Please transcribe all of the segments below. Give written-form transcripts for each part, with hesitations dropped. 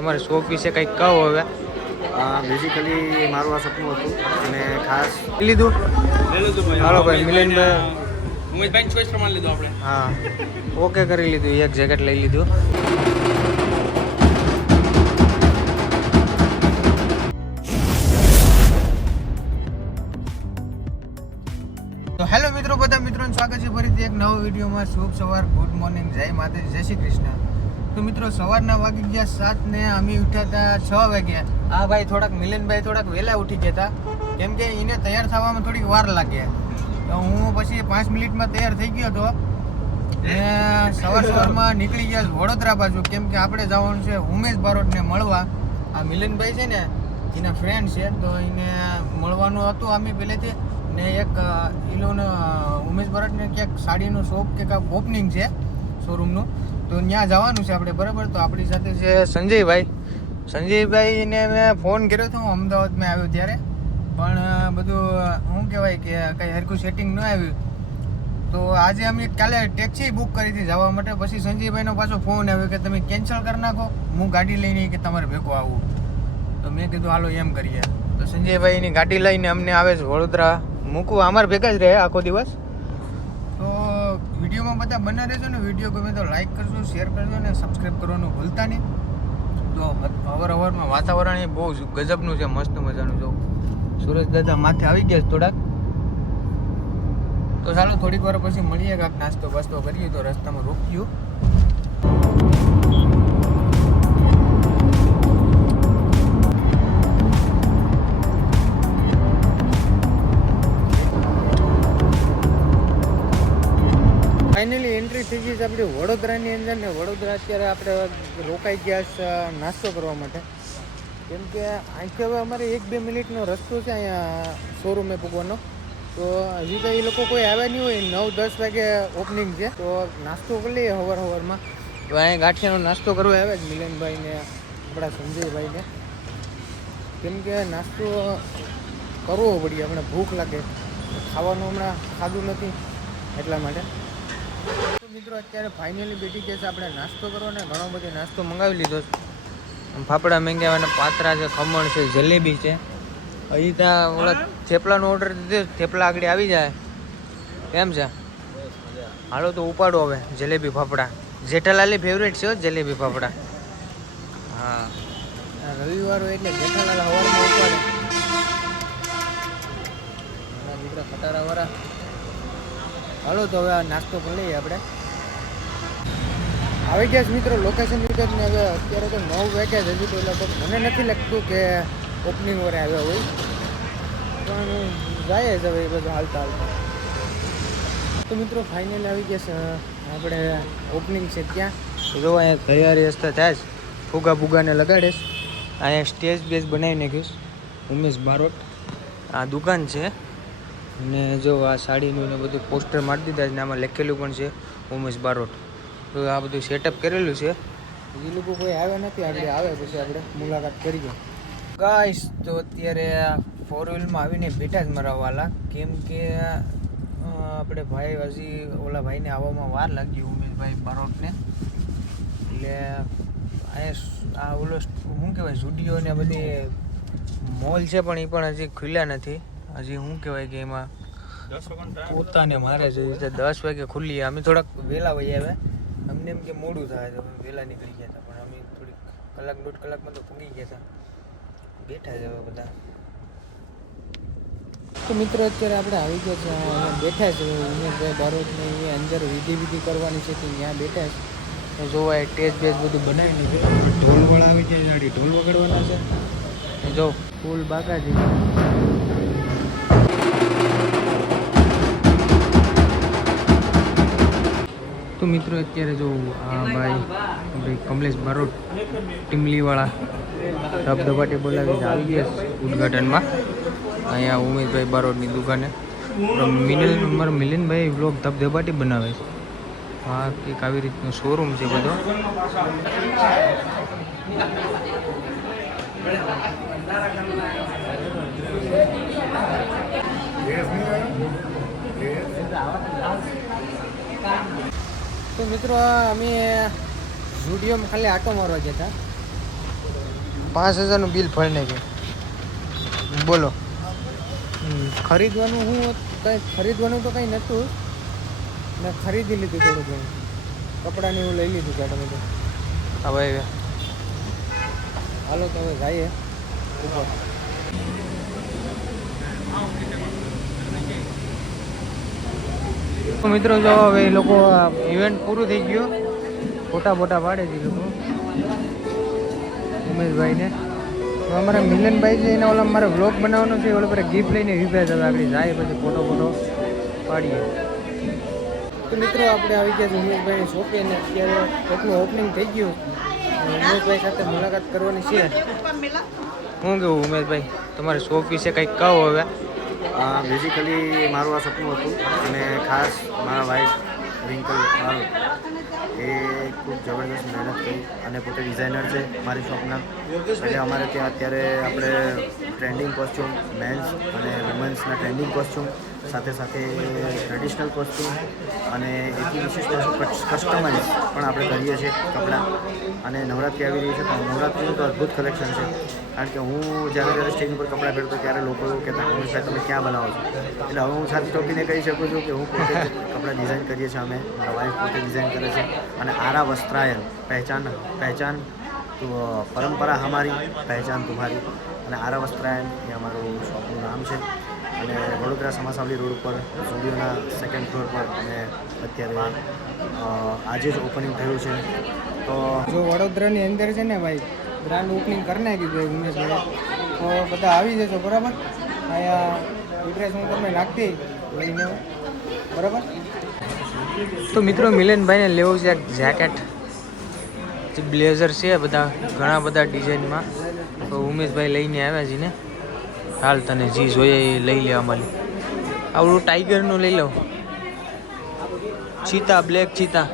તમારા શોપ વિશે કંઈક કહો હવે. બેઝિકલી મારું આ સપનું હતું અને ખાસ લીધું ભાઈ. હાલો ભાઈ મિલનભાઈ. ઉમેશભાઈ ચોઈસ પ્રમાણે લીધું આપણે. હા ઓકે કરી લીધું, એક જેકેટ લઈ લીધું. તો હેલો મિત્રો, બધા મિત્રોનું સ્વાગત છે ફરીથી એક નવો વિડીયોમાં. શુભ સવાર, ગુડ મોર્નિંગ, જય માતાજી, જય શ્રી કૃષ્ણ. તો મિત્રો સવારના વાગી ગયા 7 ને અમે ઉઠ્યા હતા 6 વાગ્યા. હા ભાઈ થોડાક મિલનભાઈ થોડાક વહેલા ઉઠી ગયા હતા, કેમ કે એને તૈયાર થવામાં થોડીક વાર લાગે. તો હું પછી 5 મિનિટમાં તૈયાર થઈ ગયો હતો ને સવારમાં નીકળી ગયા વડોદરા બાજુ, કેમ કે આપણે જવાનું છે ઉમેશ બારોટને મળવા. આ મિલનભાઈ છે ને એના ફ્રેન્ડ છે, તો એને મળવાનું હતું અમે પહેલેથી. ને એક એલોનો ઉમેશ બારોટને ક્યાંક સાડીનું શોપ કે કાંઈક ઓપનિંગ છે શોરૂમનું, તો ત્યાં જવાનું છે આપણે, બરાબર. તો આપણી સાથે છે સંજયભાઈ. સંજયભાઈને મેં ફોન કર્યો હતો હું અમદાવાદમાં આવ્યો ત્યારે, પણ બધું શું કહેવાય કે કંઈ હરખું સેટિંગ ન આવ્યું. તો આજે અમે કાલે ટેક્સી બુક કરી હતી જવા માટે. પછી સંજયભાઈનો પાછો ફોન આવ્યો કે તમે કેન્સલ કરી નાખો, હું ગાડી લઈને કે તમારે ભેગું આવવું. તો મેં કીધું હાલો એમ કરીએ. તો સંજયભાઈની ગાડી લઈને અમને આવે છે વડોદરા મૂકવું, અમારે ભેગા જ રહે આખો દિવસ. તો વિડીયોમાં બધા બના રહેજો ને. વિડીયો ગમે તો લાઈક કરજો, શેર કરજો ને સબસ્ક્રાઈબ કરવાનું ભૂલતા નહીં. તો અવારમાં વાતાવરણ એ બહુ ગજબનું છે, મસ્ત મજાનું. જો સુરજ દાદા માથે આવી ગયા છે થોડાક. તો ચાલો થોડીક વાર પછી મળીએ, કાંક નાસ્તો બાસ્તો કરીએ. તો રસ્તામાં રોક્યું. ફાઇનલી એન્ટ્રી થઈ ગઈ છે આપણી વડોદરાની અંદર ને. વડોદરા અત્યારે આપણે રોકાઈ ગયા છે નાસ્તો કરવા માટે, કેમ કે અહીંથી હવે અમારે 1-2 મિનિટનો રસ્તો છે અહીંયા શોરૂમે પૂગવાનો. તો હજી તો એ લોકો કોઈ આવ્યા નહીં હોય, 9-10 વાગે ઓપનિંગ છે. તો નાસ્તો કરી લઈએ સવારમાં. તો અહીંયા ગાંઠિયાનો નાસ્તો કરવા આવે જ મિલનભાઈ ને આપણા સંજયભાઈને, કેમ કે નાસ્તો કરવો પડીએ, આપણે ભૂખ લાગે. ખાવાનું હમણાં ખાધું નથી એટલા માટે. તો મિત્રો અત્યારે ફાઇનલી બેઠી ગયા છે આપણે નાસ્તો કરવા, ને ઘણો બધો નાસ્તો મંગાવી લીધો છે. ફાફડા મંગાવ્યા અને પાત્રા છે, ખમણ છે, જલેબી છે. હજી ત્યાં ઓલા થેપલાનો ઓર્ડર દીધો, થેપલા આગળ આવી જાય કેમ છે. હાલો તો ઉપાડો હવે જલેબી ફાફડા. જેઠાલાલની ફેવરેટ છે જલેબી ફાફડા. હા રવિવાર હોય એટલે જેઠાલાલ સવારમાં ઉપાડે. મિત્રો ખટારાવાળા. હાલો તો હવે આ નાસ્તો કરી લઈએ આપણે. આવી ગયા છે મિત્રો લોકેશન વિગત ને. હવે અત્યારે તો 9 વાગ્યા જ, હજી તો લગભગ મને નથી લાગતું કે ઓપનિંગ વરે આવ્યા હોય, પણ જાય જ હવે એ બધું હાલતા હાલતા. તો મિત્રો ફાઇનલ આવી ગયા છે આપણે ઓપનિંગ છે ત્યાં. જો અહીંયા તૈયારી હસ્તા થાય છે, ફુગા ફુગાને લગાડીશ. અહીંયા સ્ટેજ બેજ બનાવી નાખીશ. ઉમેશ બારોટ આ દુકાન છે, ને જો આ સાડીનું ને બધું પોસ્ટર મારી દીધા છે, ને આમાં લખેલું પણ છે ઉમેશ બારોટ. તો આ બધું સેટઅપ કરેલું છે. એ લોકો કોઈ આવ્યા નથી, આપણે આવે પછી આપણે મુલાકાત કરીએ. ગાઈસ તો અત્યારે 4 વ્હીલમાં આવીને બેઠા જ મરાવવાલા, કેમ કે આપણે ભાઈ હજી ઓલા ભાઈને આવવામાં વાર લાગી, ઉમેશભાઈ બારોટને. એટલે અહીંયા આ ઓલો શું કહેવાય ઝુડિયો ને બધી મોલ છે, પણ એ પણ હજી ખુલ્યા નથી. હજી શું કહેવાય કે એમાં પોતાને મારે છે 10 વાગે ખુલ્લી. અમે થોડાક વહેલા વહી આવ્યા, અમને એમ કે મોડું થાય તો વહેલા નીકળી ગયા હતા, પણ અમે થોડીક 1-1.5 કલાકમાં તો પૂગી ગયા હતા. બેઠા છે હવે બધા. તો મિત્રો અત્યારે આપણે આવી ગયા છે, અહીંયા બેઠા છે ઉમેશભાઈ બારોટને. અહીંયા અંદર વિધિ કરવાની છે, ત્યાં બેઠા છે. જોવાય ટેજ બેજ બધું બનાવીને છે. ઢોલ વળ આવી જાય, ઢોલ વગાડવાના છે. જો ફૂલ બાકાજી. તો મિત્રો અત્યારે જો આ ભાઈ કમલેશ બારોટ ટીમલીવાળા ધબધબાટી બોલાવીને આવી ગયા ઉદ્ઘાટનમાં અહીંયા ઉમેશભાઈ બારોટની દુકાને. મારા મિલનભાઈ વ્લોગ ધબધબાટી બનાવે છે. હા કંઈક આવી રીતનો શોરૂમ છે બધો. તો મિત્રો અમે ઝુડિયોમાં ખાલી આટો મારવા જતા, 5,000નું બિલ ફળ નાખ્યું. બોલો. ખરીદવાનું હું કંઈ ખરીદવાનું તો કંઈ નહોતું ને ખરીદી લીધું થોડું ઘણું કપડાને એવું લઈ લીધું ત્યાં તમે હવે હાલો તો હવે જઈએ ઉપર. તો મિત્રો જો હવે એ લોકો ઇવેન્ટ પૂરું થઈ ગયું, ફોટા બોટા પાડે છે એ લોકો ઉમેશભાઈને. તો અમારા મિલનભાઈ છે એના ઓલા મારે વ્લોગ બનાવવાનો છે, ઓલા પર ગિફ્ટ લઈને વિભા હવે આગળ જાય પછી ફોટો પાડીએ. તો મિત્રો આપણે આવી ગયા છે ઉમેશભાઈની શોપે અને અત્યારે શોપનું ઓપનિંગ થઈ ગયું. ઉમેશભાઈ સાથે મુલાકાત કરવાની છે. શું કેવું ઉમેશભાઈ, તમારી શોપ વિશે કંઈક કહો હવે. બેઝિકલી મારું આ સપનું હતું અને ખાસ મારા વાઈફ રિંકલ મારું એ ખૂબ જબરદસ્ત મહેનત કરી અને પોતે ડિઝાઇનર છે મારી શોપના. એટલે અમારે ત્યાં અત્યારે આપણે ટ્રેન્ડિંગ કોસ્ચ્યુમ મેન્સ અને વુમન્સના ટ્રેન્ડિંગ કોસ્ચ્યુમ સાથે સાથે ટ્રેડિશનલ કોસ્ચ્યુમ અને એથી વિશેષ કસ્ટમાઇઝ પણ આપણે કરીએ છીએ કપડાં. અને નવરાત્રિ આવી રહી છે તો નવરાત્રિનું તો અદ્ભુત કલેક્શન છે. કારણ કે હું જ્યારે સ્ટેજ ઉપર કપડાં પહેરતો ત્યારે લોકો એવું કહેતા કે સાહેબ તમે ક્યાં બનાવો છો. એટલે હવે હું છાતી ટોકીને કહી શકું છું કે હું પોતે કપડાં ડિઝાઇન કરીએ છીએ અમે, મારા વાઈફ પોતે ડિઝાઇન કરે છે. અને આરા વસ્ત્રાયન પહેચાન તો પરંપરા હમારી પહેચાન તુમ્હારી અને આરા વસ્ત્રાયન એ અમારું શોપનું નામ છે. અને વડોદરા સમાસાવલી રોડ ઉપર સ્ટુડિયોના સેકન્ડ ફ્લોર પર અને અત્યારે આજે જ ઓપનિંગ થયું છે. તો જો વડોદરાની અંદર છે ને ભાઈ બ્રાન્ડ ઓપનિંગ કરી નાખ્યું છે ઉમેશભાઈ, તો બધા આવી જજો બરાબર. અહીંયા એડ્રેસ હું તમને નાખતી લઈને બરાબર. તો મિત્રો મિલનભાઈને લેવું છે એક જેકેટ, જે બ્લેઝર છે બધા ઘણા બધા ડિઝાઇનમાં, તો ઉમેશભાઈ લઈને આવ્યા છે ને. હાલ તને જે જોઈએ એ લઈ લેવા મળી. આવડું ટાઈગરનું લઈ લઉં, ચીતા, બ્લેક ચીતા.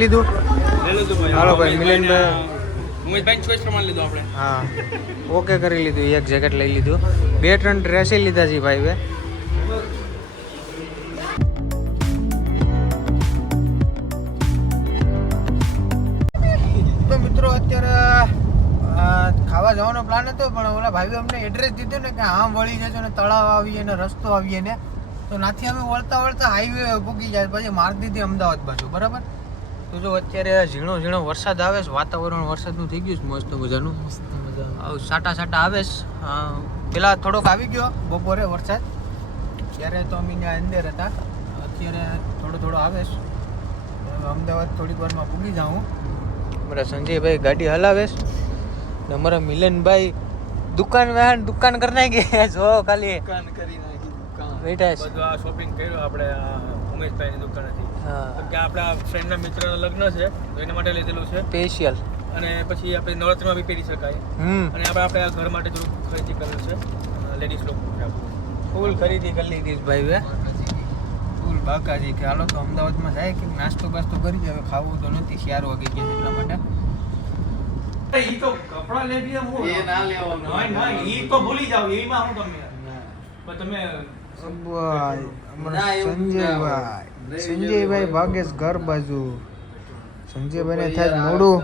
લીધું હાલો ભાઈ મિલનભાઈ ઉમેશભાઈ ચોઈસ પ્રમાણે લીધું આપણે. હા ઓકે કરી લીધું. એક જેકેટ લઈ લીધું, 2-3 ડ્રેસે લીધા છે ભાઈ હવે. તો મિત્રો અત્યારે ખાવા જવાનો પ્લાન હતો પણ ઓલા ભાઈએ અમને એડ્રેસ દીધું ને કે આમ વળી જજો ને તળાવ આવીએ ને રસ્તો આવીએ ને, તો નાથી અમે વળતા હાઈવે ભૂગી જાય પછી મારી દીધી અમદાવાદ બાજુ બરાબર. તો જો અત્યારે ઝીણો વરસાદ આવે છે, વાતાવરણ વરસાદનું થઈ ગયું છે મસ્ત મજાનું. સાટા આવે છે. પેલા થોડોક આવી ગયો બપોરે વરસાદ, ત્યારે તો અમે ત્યાં અંદર હતા. અત્યારે થોડો આવે છે. અમદાવાદ થોડીક વારમાં પૂગી જાઉં. અમારા સંજયભાઈ ગાડી હલાવે છે ને અમારા મિલનભાઈ દુકાન કરી નાખી. જો ખાલી દુકાન કરી નાખી, દુકાન બેઠા છે. બધું આ શોપિંગ કર્યું આપણે ઉમેશભાઈની દુકાનેથી. હા કે આપણા ફ્રેન્ડના મિત્રનો લગ્ન છે તો એના માટે લીધેલું છે સ્પેશિયલ. અને પછી આપણે નવરાત્રિમાં બી પહેરી શકાય. અને આપણે આ ઘર માટે થોડું ખરીદી કરેલું છે લેડીઝ લોકો. ફૂલ ખરીદી કરી લીધી ભાઈ હવે. ફૂલ બાકાજી કે હાલો તો અમદાવાદમાં જાય કે નાસ્તો બાસ્તો કરી હવે ખાવું તો નથી, 4 વાગી ગયા એટલા માટે. ઈ તો કપડા લેવી એમ હું એ ના લેવાનું. ના ઈ તો ભૂલી જાવ, એમાં હું તમને પણ તમે સંજયભાઈ ભાગે છે ઘર બાજુ. સંજયભાઈને થાય મોડું.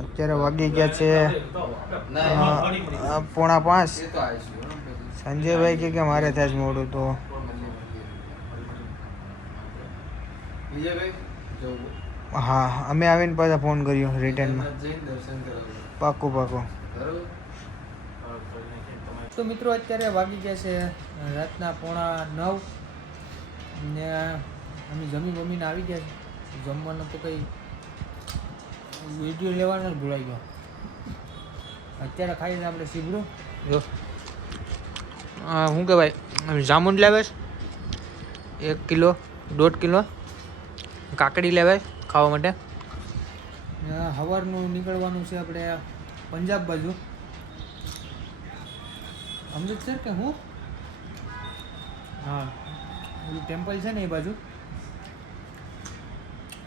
અત્યારે વાગી ગયા છે 4:45. સંજયભાઈ કે મારે થાય છે મોડું. તો હા અમે આવીને પાછા ફોન કર્યો રિટર્નમાં. પાકું. તો મિત્રો અત્યારે વાગી ગયા છે રાતના 9:45 ને અમે જમીને આવી ગયા છે. જમવાનું તો કંઈ વિડીયો લેવાનો જ ભૂલાઈ ગયો. અત્યારે ખાઈને આપણે સીબડું જો શું કહેવાય જામુન લેવે 1 કિલો 1.5 કિલો, કાકડી લેવાય ખાવા માટે. સવારનું નીકળવાનું છે આપણે પંજાબ બાજુ, અમૃતસર કે હું હા ટેમ્પલ છે ને એ બાજુ.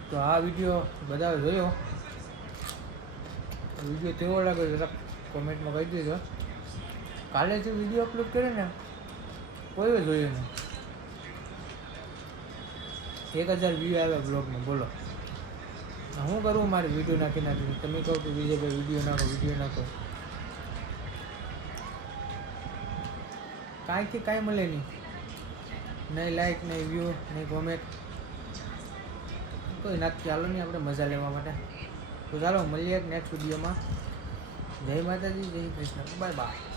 તો આ વિડીયો બધા જોયો, વિડીયો કેવો લાગ્યો જરા કોમેન્ટમાં કહી દેજો. કાલે જે વિડીયો અપલોડ કર્યો ને કોઈ જોયું નહીં. 1000 વ્યૂ આવ્યા બ્લોગમાં. બોલો હું કરું મારે વિડીયો નાખી તમે કહો કે વિજયભાઈ વિડીયો નાખો. કાંઈથી કાંઈ મળે નહીં. નહીં લાઈક, નહીં વ્યૂ, નહીં કોમેન્ટ, કોઈ નાખી. ચાલો નહીં આપણે મજા લેવા માટે. તો ચાલો મળીએ નેક્સ્ટ વિડીયોમાં. જય માતાજી, જય શ્રી કૃષ્ણ, બાય બાય.